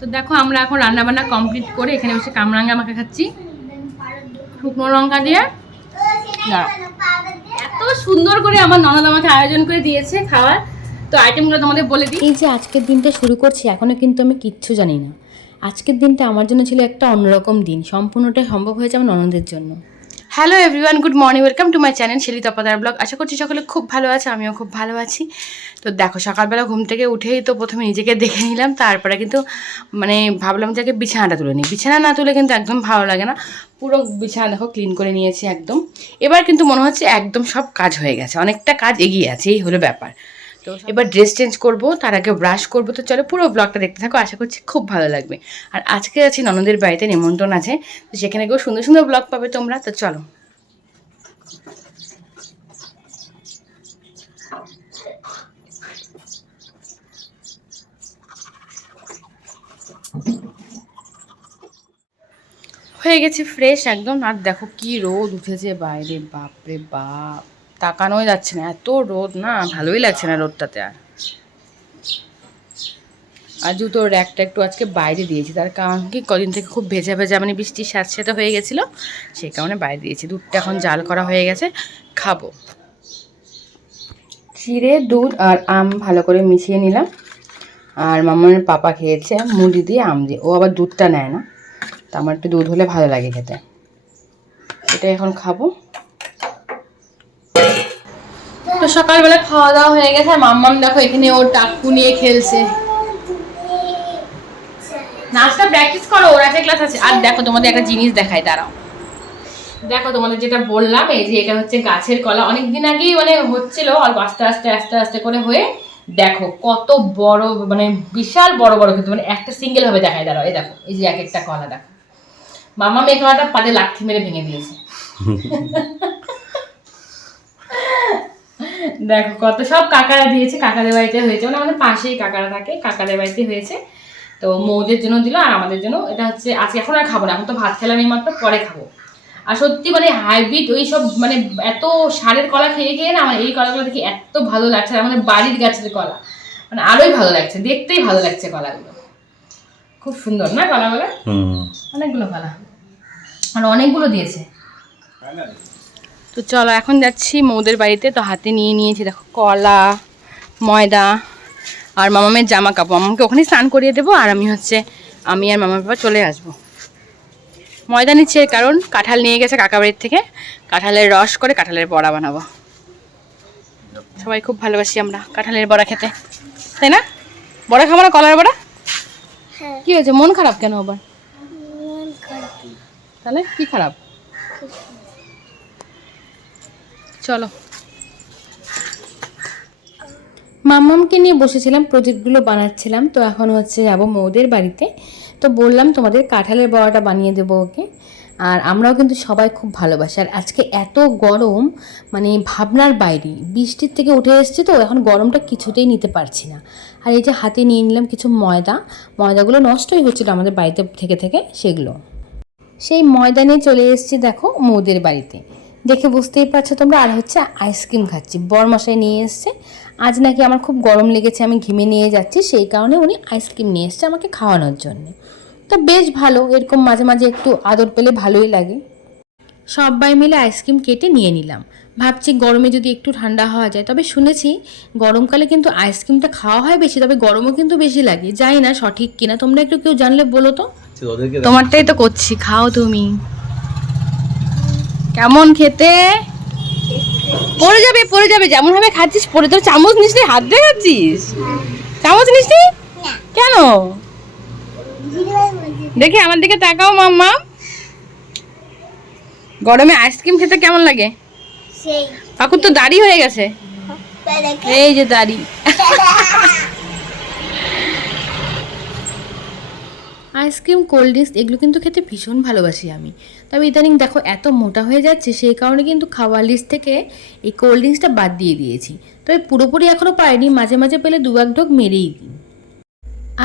তো দেখো, আমরা এখন রান্না বান্না কমপ্লিট করে এখানে বসে কামরাঙ্গা মাখা খাচ্ছি। শুকনো লঙ্কা দিয়ে। এত সুন্দর করে আমার ননদ আমাকে আয়োজন করে দিয়েছে খাওয়ার। তো আইটেমগুলো তোমাদের বলে দিই। এই যে আজকের দিনটা শুরু করছি এখনও কিন্তু আমি কিচ্ছু জানি না। আজকের দিনটা আমার জন্য ছিল একটা অন্যরকম দিন। সম্পূর্ণটাই সম্ভব হয়েছে আমার ননদের জন্য। Hello everyone good morning welcome to my channel Shili Tapadar blog আশা করছি সকলে খুব ভালো আছে, আমিও খুব ভালো আছি। তো দেখো, সকালবেলা ঘুম থেকে উঠেই তো প্রথমে নিজেকে দেখে নিলাম, তারপরে কিন্তু মানে ভাবলাম যে আগে বিছানাটা তুলে নিই। বিছানা না তুলে কিন্তু একদম ভালো লাগে না, পুরো বিছানা দেখো ক্লিন করে নিয়েছি একদম। এবার কিন্তু মনে হচ্ছে একদম সব কাজ হয়ে গেছে, অনেকটা কাজ এগিয়ে আছে, এই হলো ব্যাপার। এবার ড্রেস চেঞ্জ করব, তার আগে ব্রাশ করব। তো চলো পুরো ব্লগটা দেখতে থাকো, আশা করছি খুব ভালো লাগবে। আর আজকে আছি ননদের বাড়িতে নিমন্ত্রণ আছে। তো সেখানে গিয়েও সুন্দর সুন্দর ব্লগ পাবে তোমরা, তো চলো। হয়ে গেছে ফ্রেশ একদম, আর দেখো কি রোদ উঠেছে, বাইরে, বাপরে বাপ। তাকানোই যাচ্ছে না। এত রোদ না, ভালোই লাগছে না রোদটাতে আর। আর জুতোর র্যাকটা একটু আজকে বাইরে দিয়েছি। তার কারণ কি, কদিন থেকে খুব ভেজা ভেজা মানে বৃষ্টির সাথে সাথে হয়ে গেছিল, সেই কারণে বাইরে দিয়েছি। দুধটা এখন জাল করা হয়ে গেছে, খাব। চিড়ে, দুধ আর আম ভালো করে মিশিয়ে নিলাম। আর মামার পাপা খেয়েছে মুড়ি দিয়ে আম দিয়ে। ও আবার দুধটা নেয় না, তা আমার একটু দুধ হলে ভালো লাগে খেতে। এটা এখন খাব। তো সকালবেলা খাওয়া দাওয়া হয়ে গেছে, আর মাম্মাম দেখো এখানে ও টাক্কু নিয়ে খেলছে। নাচটা প্র্যাকটিস করো, ওর একটা ক্লাস আছে। আর দেখো তোমাদের একটা জিনিস দেখাই, দাঁড়াও। দেখো তোমাদের যেটা বললাম, এই যে এটা হচ্ছে গাছের কলা। অনেকদিন আগেই মানে হচ্ছিল, অল্প আস্তে আস্তে আস্তে আস্তে করে হয়ে, দেখো কত বড় মানে বিশাল বড় বড় কিন্তু মানে একটা সিঙ্গেল ভাবে দেখায় দাঁড়াও, এই দেখো, এই যে এক একটা কলা, দেখো। মামা মেয়ে কলাটা পাতে লাঠি মেরে ভেঙে দিয়েছে। দেখো কত সব কাকারা দিয়েছে কাকাদের বাড়িতে হয়েছে। মানে আমাদের পাশেই কাকারা থাকে কাকাদের বাড়িতে হয়েছে। তো মৌদের জন্য দিল আর আমাদের জন্য এটা হচ্ছে আজকে এখন আর খাব না এখন তো ভাত খেলাম এই মাত্র পরে খাব। আর সত্যি মানে হাইব্রিড ওই সব মানে এত সারের কলা খেয়ে খেয়ে না আমার এই কলাগুলো দেখি এত ভালো লাগছে আর আমাদের বাড়ির গাছের কলা। মানে আরোই ভালো লাগছে দেখতেই ভালো লাগছে কলাগুলো। খুব সুন্দর না কলাগুলো? হুম। অনেকগুলো কলা। আর অনেকগুলো দিয়েছে। তো চলো এখন যাচ্ছি মৌদের বাড়িতে। তো হাতে নিয়ে নিয়েছি দেখো কলা ময়দা আর মামামের জামা কাপড় মামাকে ওখানে স্নান করিয়ে দেবো আর আমি হচ্ছে আমি আর মামার বাবা চলে আসব। ময়দা নিচ্ছে কারণ কাঁঠাল নিয়ে গেছে কাকা বাড়ির থেকে। কাঁঠালের রস করে কাঁঠালের বড়া বানাবো। সবাই খুব ভালোবাসি আমরা কাঁঠালের বড়া খেতে। তাই না? বড়া খাব না কলার বড়া? কি হয়েছে? মন খারাপ কেন আবার? তাহলে কি খারাপ। চলো। মাম্মামকে নিয়ে বসেছিলাম প্রজেক্টগুলো বানাচ্ছিলাম, তো এখন হচ্ছে যাব মৌদের বাড়িতে। তো বললাম, তোমাদের কাঁঠালের বড়াটা বানিয়ে দেবো ওকে। আর আমরাও কিন্তু সবাই খুব ভালোবাসি। আর আজকে এত গরম মানে ভাবনার বাইরে। বৃষ্টির থেকে উঠে এসেছে তো, এখন গরমটা কিছুতেই নিতে পারছি না। আর এই যে হাতে নিয়ে নিলাম কিছু ময়দা। ময়দাগুলো নষ্টই হচ্ছিল আমাদের বাড়িতে থেকে থেকে, সেগুলো। সেই ময়দা নিয়ে চলে এসেছি, দেখো, মৌদের বাড়িতে। দেখে বুঝতেই পারছ তোমরা? আর হচ্ছে আইসক্রিম খাচ্ছি। বরমশাই নিয়ে এসছে। আজ নাকি আমার খুব গরম লেগেছে আমি ঘিমে নিয়ে যাচ্ছি। সেই কারণে উনি আইসক্রিম নিয়ে এসছে আমাকে খাওয়ানোর জন্যে। তো বেশ ভালো এরকম মাঝে মাঝে একটু আদর পেলে ভালোই লাগে। সবাই মিলে আইসক্রিম কেটে নিয়ে নিলাম। ভাবছি গরমে যদি একটু ঠান্ডা হওয়া যায়। তবে শুনেছি গরমকালে কিন্তু আইসক্রিমটা খাওয়া হয় বেশি তবে গরমও কিন্তু বেশি লাগে। জানি না সঠিক কিনা তোমরা একটু কেউ জানলে বলো তো। তোমারটাই তো করছি খাও তুমি। কেমন খেতে? পড়ে যাবে পড়ে যাবে। যেমন ভাবে খাচ্ছিস পড়ে তোর চামচ নিস হাত দিয়ে খাচ্ছিস? চামচ নিস নি? কেন? দেখি আমার দিকে তাকাও মাম্মা গরমে আইসক্রিম খেতে কেমন লাগে? কাকুর তো দাড়ি হয়ে গেছে। এই যে দাড়ি। আইসক্রিম, কোল্ড ড্রিঙ্কস এগুলো কিন্তু খেতে ভীষণ ভালোবাসি আমি। তবে ইদানিং দেখো এত মোটা হয়ে যাচ্ছে, সেই কারণে কিন্তু খাওয়ার লিস্ট থেকে এই কোল্ড ড্রিঙ্কসটা বাদ দিয়ে দিয়েছি। তবে পুরোপুরি এখনও পাইনি মাঝে মাঝে পেলে দু এক ঢোক মেরেই দিই।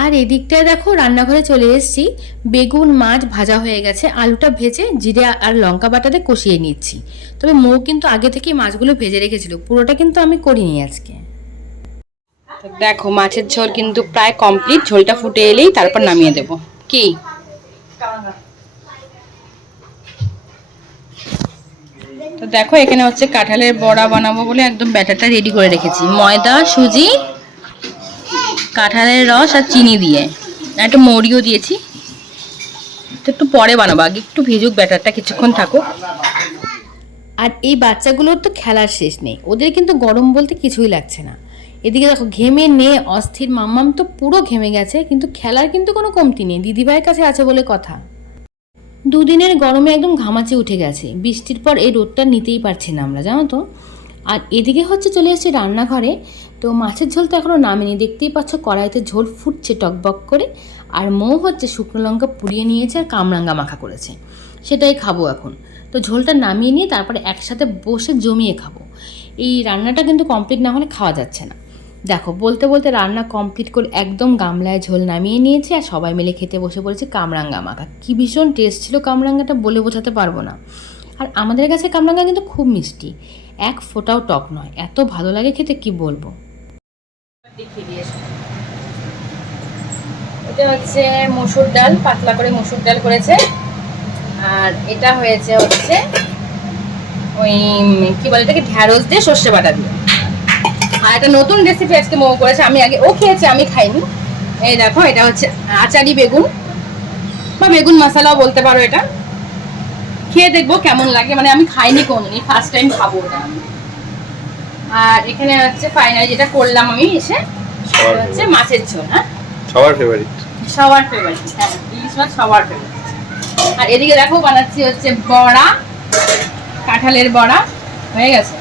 আর এদিকটায় দেখো রান্নাঘরে চলে এসেছি, বেগুন মাছ ভাজা হয়ে গেছে, আলুটা ভেজে জিরে আর লঙ্কা বাটাতে কষিয়ে নিচ্ছি। তবে মৌ কিন্তু আগে থেকেই মাছগুলো ভেজে রেখেছিল, পুরোটা কিন্তু আমি করিনি আজকে। দেখো, মাছের ঝোল কিন্তু প্রায় কমপ্লিট ঝোলটা ফুটে এলেই তারপর নামিয়ে দেব। কি? তো দেখো এখানে হচ্ছে কাঁঠালের বড়া বানাবো বলে একদম ব্যাটারটা রেডি করে রেখেছি। ময়দা সুজি কাঁঠালের রস আর চিনি দিয়ে। আর একটু মরিও দিয়েছি। তো একটু পরে বানাবো আগে একটু ভিজুক ব্যাটারটা কিছুক্ষণ থাকুক। আর এই বাচ্চাগুলোর তো খেলার শেষ নেই। ওদের কিন্তু গরম বলতে কিছুই লাগছে না। এদিকে দেখো, ঘেমে নে অস্থির মাম্মাম তো পুরো ঘেমে গেছে, কিন্তু খেলার কিন্তু কোনো কমতি নেই, দিদিভাইয়ের কাছে আছে বলে কথা। দুদিনের গরমে একদম ঘামাচে উঠে গেছে, বৃষ্টির পর এই রোদটা নিতেই পারছি না আমরা, জানো তো? আর এদিকে হচ্ছে চলে এসেছি রান্নাঘরে, তো মাছের ঝোল তো এখনও নামেনি, দেখতেই পাচ্ছ কড়াইতে ঝোল ফুটছে টকবক করে, আর মৌ হচ্ছে শুকনো লঙ্কা পুড়িয়ে নিয়েছে আর কামরাঙ্গা মাখা করেছে, সেটাই খাব এখন। তো ঝোলটা নামিয়ে নিয়ে তারপরে একসাথে বসে জমিয়ে খাব। এই রান্নাটা কিন্তু কমপ্লিট না হলে খাওয়া যাচ্ছে না। দেখো, বলতে বলতে রান্না কমপ্লিট করে একদম গামলায় ঝোল নামিয়ে নিয়েছি আর সবাই মিলে খেতে বসে পড়েছি কামরাঙ্গা মাখা। কী ভীষণ টেস্ট ছিল কামরাঙ্গাটা বলে বোঝাতে পারব না। আর আমাদের কাছে কামরাঙ্গা কিন্তু খুব মিষ্টি। এক ফোঁটাও টক নয়। এত ভালো লাগে খেতে, কি বলব? এটা হচ্ছে মসুর ডাল, পাতলা করে মসুর ডাল করেছে। আর এটা হয়েছে হচ্ছে ওই, কি বলে এটাকে, ঢ্যাঁড়স দিয়ে সর্ষে বাটা দিয়ে। আর একটা নতুন রেসিপি আজকে মো করেছে। আমি আগে ও খেয়েছে আমি খাইনি। এই দেখো এটা হচ্ছে আচারি বেগুন। বা বেগুন মশলাও বলতে পারো এটা। খেয়ে দেখব কেমন লাগে। মানে আমি খাইনি কোনোদিনই ফার্স্ট টাইম খাব ওটা আর এখানে হচ্ছে ফাইনালি যেটা করলাম আমি এসে হচ্ছে মাছের ঝোল হ্যাঁ? সবার ফেভারিট সবার ফেভারিট হ্যাঁ ইলিশ মাছ সবার ফেভারিট আর এদিকে দেখো বানাচ্ছি হচ্ছে বড়া কাঁঠালের বড়া হয়ে গেছে।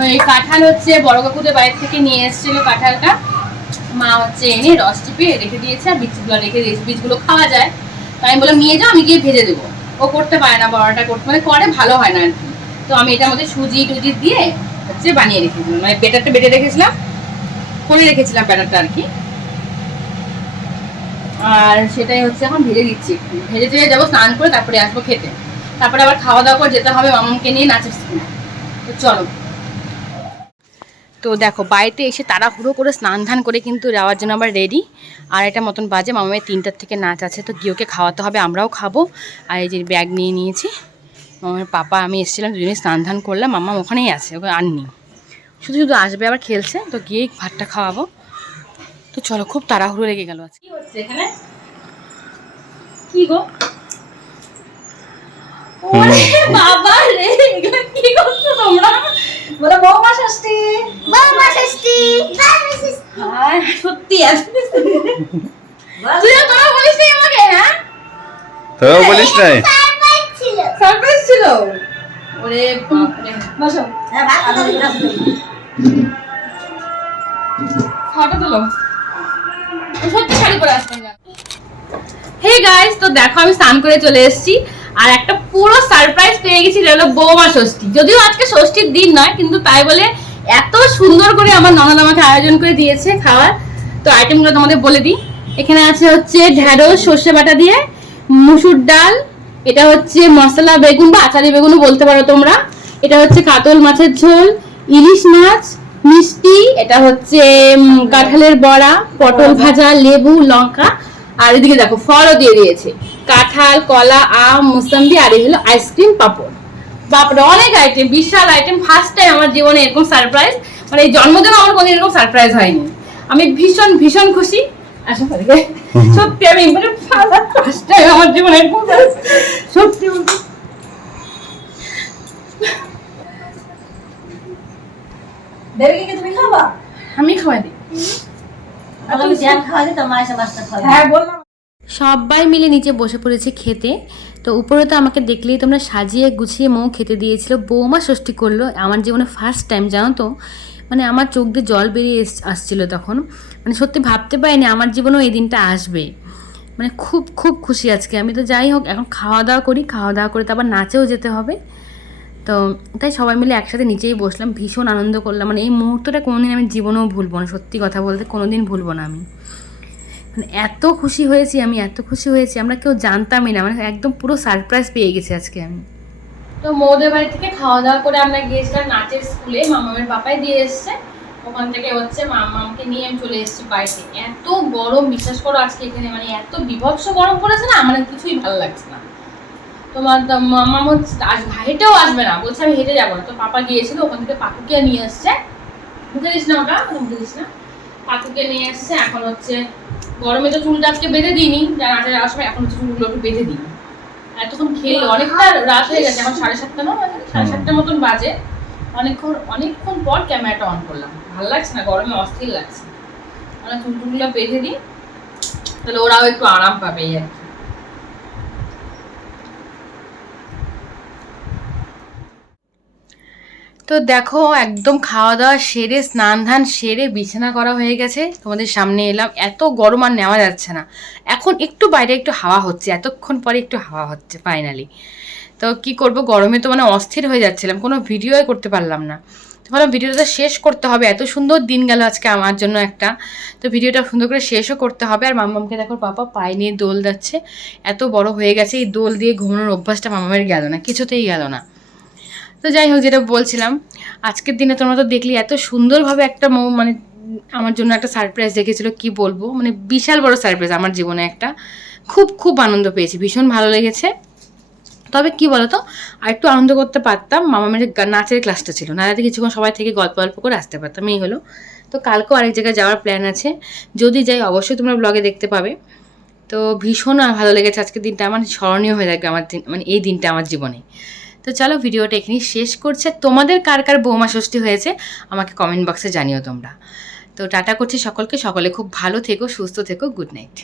ওই কাঁঠাল হচ্ছে বড় কাকুদের বাড়ি থেকে নিয়ে এসেছিল কাঁঠালটা। মা হচ্ছে এনে রস চিপে রেখে দিয়েছে আর বীজগুলো রেখে দিয়েছে। বীজগুলো খাওয়া যায়। তাই আমি বললাম, নিয়ে যাও, আমি গিয়ে ভেজে দেবো। ও করতে পারে না বড়াটা করতে মানে করে, ভালো হয় না আর কি। তো আমি এটার মধ্যে সুজি টুজি দিয়ে হচ্ছে বানিয়ে রেখেছিলাম মানে বেটারটা বেটে রেখেছিলাম, করে রেখেছিলাম ব্যাটারটা আর কি। আর সেটাই হচ্ছে এখন ভেজে দিচ্ছি ভেজে টেজে যাব, স্নান করে তারপরে আসব খেতে। তারপরে আবার খাওয়া দাওয়া করে যেতে হবে মামাকে নিয়ে নাচের স্কুলে। তো চলো। তো দেখো বাড়িতে এসে তাড়াহুড়ো করে স্নান ধান করে কিন্তু যাওয়ার জন্য আবার রেডি আর এটা মতন বাজে মামামের তিনটার থেকে নাচ আছে তো গিয়েওকে খাওয়াতে হবে আমরাও খাব। আর এই যে ব্যাগ নিয়ে নিয়েছি মামার পাপা আমি এসেছিলাম দুজনে স্নান ধান করলাম মামা ওখানেই আছে ওকে আননি শুধু শুধু আসবে আবার খেলছে তো গিয়েই ভাতটা খাওয়াবো। তো চলো খুব তাড়াহুড়ো লেগে গেল আজকে। কি হচ্ছে এখানে? কি গো? বাবা রে কি করছ তোমরা? বলে বৌমা ষষ্ঠী বৌমা ষষ্ঠী হায়, সত্যি এত তুই। তো তোরা বলিস নি আমাকে হ্যাঁ? তোরাও বলিস নাই? সারপ্রাইজ ছিল। ওরে বাপরে। বসো। হ্যাঁ ভাত কথা দিই রাখো ফটো তোলো। সত্যি শাড়ি পরে আসতাম হে গাইস তো দেখো আমি স্নান করে চলে এসেছি। আর একটা পুরো সারপ্রাইজ পেয়ে গেছি হলো বৌমা ষষ্ঠী। যদিও আজকে ষষ্ঠীর দিন নয় কিন্তু তাই বলে এত সুন্দর করে আমার ননদ আমাকে আয়োজন করে দিয়েছে খাওয়ার। তো আইটেমগুলো তোমাদের বলে দিই। এখানে আছে হচ্ছে ঢ্যাঁড়স সর্ষে বাটা দিয়ে মুসুর ডাল এটা হচ্ছে মশলা বেগুন বা আচারি বেগুনও বলতে পারো তোমরা। এটা হচ্ছে কাতল মাছের ঝোল ইলিশ মাছ মিষ্টি এটা হচ্ছে কাঁঠালের বড়া পটল ভাজা লেবু লঙ্কা। আর এদিকে দেখো ফলও দিয়ে দিয়েছে। কাঁঠাল কলা আম মুসাম্বি আর এই হলো আইসক্রিম পাপড়। বাপরে অনেক আইটেম বিশাল আইটেম ফার্স্ট টাইম আমার জীবনে এরকম সারপ্রাইজ মানে এই জন্মদিনে আমার কোনো এরকম সারপ্রাইজ হয়নি। আমি ভীষণ ভীষণ খুশি। আসো পারে সত্যি আমি মানে ফার্স্ট টাইম আমার জীবনে এরকম সত্যি তুমি খাবা আমি খাওয়াই দিই। তো মাছটা খাওয়া হ্যাঁ বললাম। সবাই মিলে নিচে বসে পড়েছে খেতে। তো উপরে তো আমাকে দেখলেই তোমরা সাজিয়ে গুছিয়ে মৌ খেতে দিয়েছিল। বৌমা ষষ্ঠী করল। আমার জীবনে ফার্স্ট টাইম জানো তো? মানে আমার চোখ দিয়ে জল বেরিয়ে আসছিল তখন। মানে সত্যি ভাবতে পারিনি আমার জীবনেও এই দিনটা আসবে। মানে খুব খুব খুশি আজকে। আমি তো যাই হোক, এখন খাওয়া দাওয়া করি, খাওয়া দাওয়া করে তো আবার নাচেও যেতে হবে। তো তাই সবাই মিলে একসাথে নিচেই বসলাম, ভীষণ আনন্দ করলাম। মানে এই মুহূর্তটা কোনোদিন আমি জীবনেও ভুলবো না, সত্যি কথা বলতে কোনোদিন ভুলবো না আমি। মানে এত খুশি হয়েছি আমি, এত খুশি হয়েছি, আমরা কেউ জানতামই না মানে একদম পুরো সারপ্রাইজ পেয়ে গেছি আজকে আমি। তো মৌদের বাড়ি থেকে খাওয়া দাওয়া করে আমরা গিয়েছিলাম নাচের স্কুলে মামামের পাপাই দিয়ে এসছে। ওখান থেকে হচ্ছে মামামকে নিয়ে আমি চলে এসেছি বাড়িতে। এত গরম, বিশ্বাস করো আজকে এখানে মানে এত বিভৎস গরম পড়েছে না মানে কিছুই ভালো লাগছে না। তোমার মামাম হচ্ছে, আজ হেঁটেও আসবে না, বলছে আমি হেঁটে যাব না। তো পাপা গিয়েছিল, ওখান থেকে পাকুকে নিয়ে এসছে। মুখে দিস না ওটা মুখে দিস না। পাকুকে নিয়ে এসছে এখন হচ্ছে গরমে তো চুলটা আজকে বেঁধে দিইনি যার আটে যাওয়ার সময় এখন হচ্ছে চুলগুলো একটু বেঁধে দিই। এতক্ষণ খেলে অনেকটা রাত হয়ে গেছে এখন সাড়ে সাতটা না সাড়ে সাতটার মতন বাজে। অনেকক্ষণ অনেকক্ষণ পর ক্যামেরাটা অন করলাম। ভালো লাগছে না গরমে অস্থির লাগছে। মানে চুলটুলগুলো বেঁধে দিই তাহলে ওরাও একটু আরাম পাবে এই আর কি। তো দেখো, একদম খাওয়া দাওয়া সেরে স্নান ধান সেরে বিছানা করা হয়ে গেছে। তোমাদের সামনে এলাম। এত গরম আর নেওয়া যাচ্ছে না। এখন একটু বাইরে একটু হাওয়া হচ্ছে। এতক্ষণ পরে একটু হাওয়া হচ্ছে ফাইনালি তো কি করব? গরমে তো মানে অস্থির হয়ে যাচ্ছিলাম। কোনো ভিডিওই করতে পারলাম না। তো ভাবলাম ভিডিওটা শেষ করতে হবে। এত সুন্দর দিন গেল আজকে আমার জন্য একটা। তো ভিডিওটা সুন্দর করে শেষও করতে হবে। আর মাম্মামকে দেখো, পাপা পায়ে নিয়ে দোল যাচ্ছে। এত বড় হয়ে গেছে। এই দোল দিয়ে ঘুমানোর অভ্যাসটা মামামের গেল না। কিছুতেই গেল না। তো যাই হোক, যেটা বলছিলাম, আজকের দিনে তোমরা তো দেখলি এত সুন্দরভাবে একটা মানে আমার জন্য একটা সারপ্রাইজ রেখেছিল কি বলব? মানে বিশাল বড় সারপ্রাইজ আমার জীবনে একটা। খুব খুব আনন্দ পেয়েছি, ভীষণ ভালো লেগেছে। তবে কি বলতো, আর একটু আনন্দ করতে পারতাম, মামা গা- নাচের ক্লাসটা ছিল। না যাতে কিছুক্ষণ সবাই থেকে গল্প গল্প করে আসতে পারতাম, এই হলো। তো কালকেও আরেক জায়গায় যাওয়ার প্ল্যান আছে। যদি যাই, অবশ্যই তোমরা ব্লগে দেখতে পাবে। তো ভীষণ ভালো লেগেছে আজকের দিনটা আমার স্মরণীয় হয়ে থাকবে আমার দিন মানে এই দিনটা আমার জীবনে। তো চলো ভিডিওটা এখানেই শেষ করছে। তোমাদের কার কার বৌমা ষষ্ঠী হয়েছে, আমাকে কমেন্ট বক্সে জানিও তোমরা। তো টাটা করছি সকলকে, সকলে খুব ভালো থেকো, সুস্থ থেকো গুড নাইট